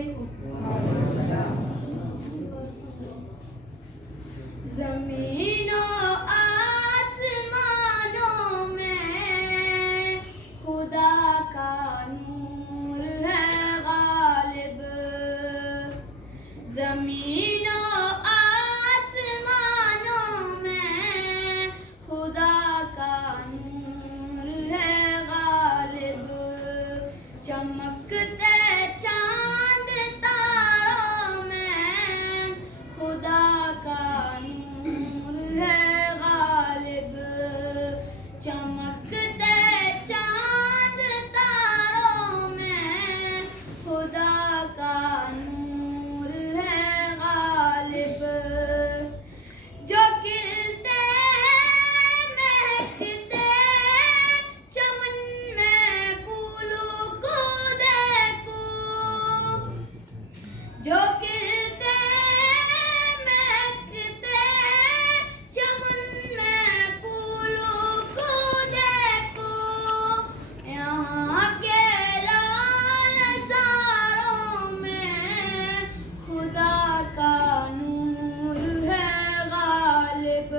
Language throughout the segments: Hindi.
वालेकुम। ज़मीनों आसमानों में खुदा का नूर है गालिब। ज़मीनों आसमानों में खुदा का नूर है गालिब। चमकते चांद तारों में खुदा का नूर है गालिब। चमकते चांद तारों में खुदा का नूर है गालिब। जो खिलते हैं महकते चमन में फूलों को देखो। जो खिलते महकते चमन में फूलों को देखो। यहाँ के लाल नज़ारों में खुदा का नूर है गालिब।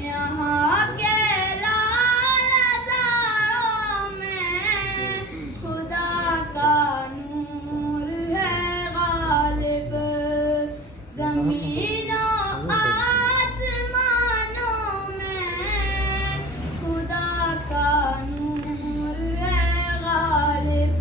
यहाँ के लाल नज़ारों में खुदा का नूर है गालिब। ज़मीनों आसमानों में खुदा का नूर है गालिब।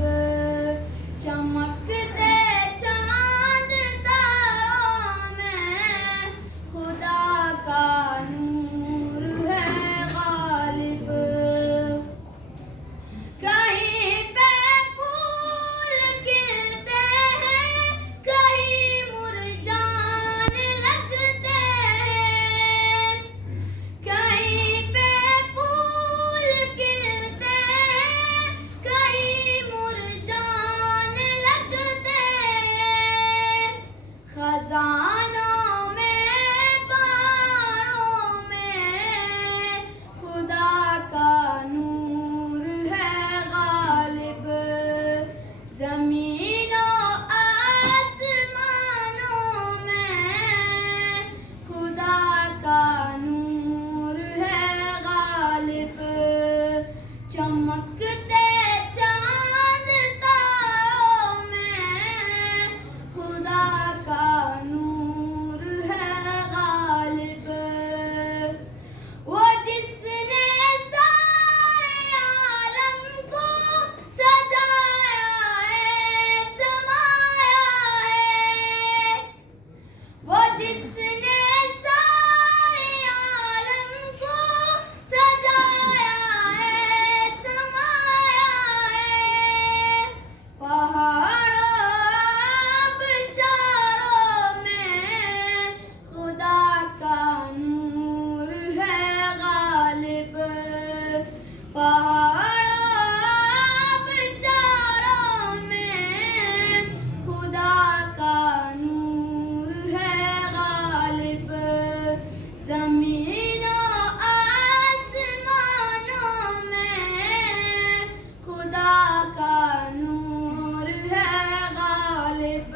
चमकते चांद तारों में खुदा का नूर है गालिब। कहीं पे फूल खिलते हैं कहीं मुरझाने लगते हैं। कहीं पे फूल खिलते हैं कहीं मुरझाने लगते हैं। खजानों में बारों में खुदा का नूर है गालिब। ज़मीनों आसमानों में खुदा का नूर है गालिब। चमकते चांद तारों में खुदा का नूर है गालिब। वो जिसने सारे आलम को सजाया है समाया है। वो जिसने सारे आलम को सजाया है समाया है। पहाड़ों आबशारों में खुदा का नूर है गालिब। पहाड़ों आबशारों में खुदा का नूर है गालिब। ज़मीनों आसमानों में खुदा का नूर है गालिब।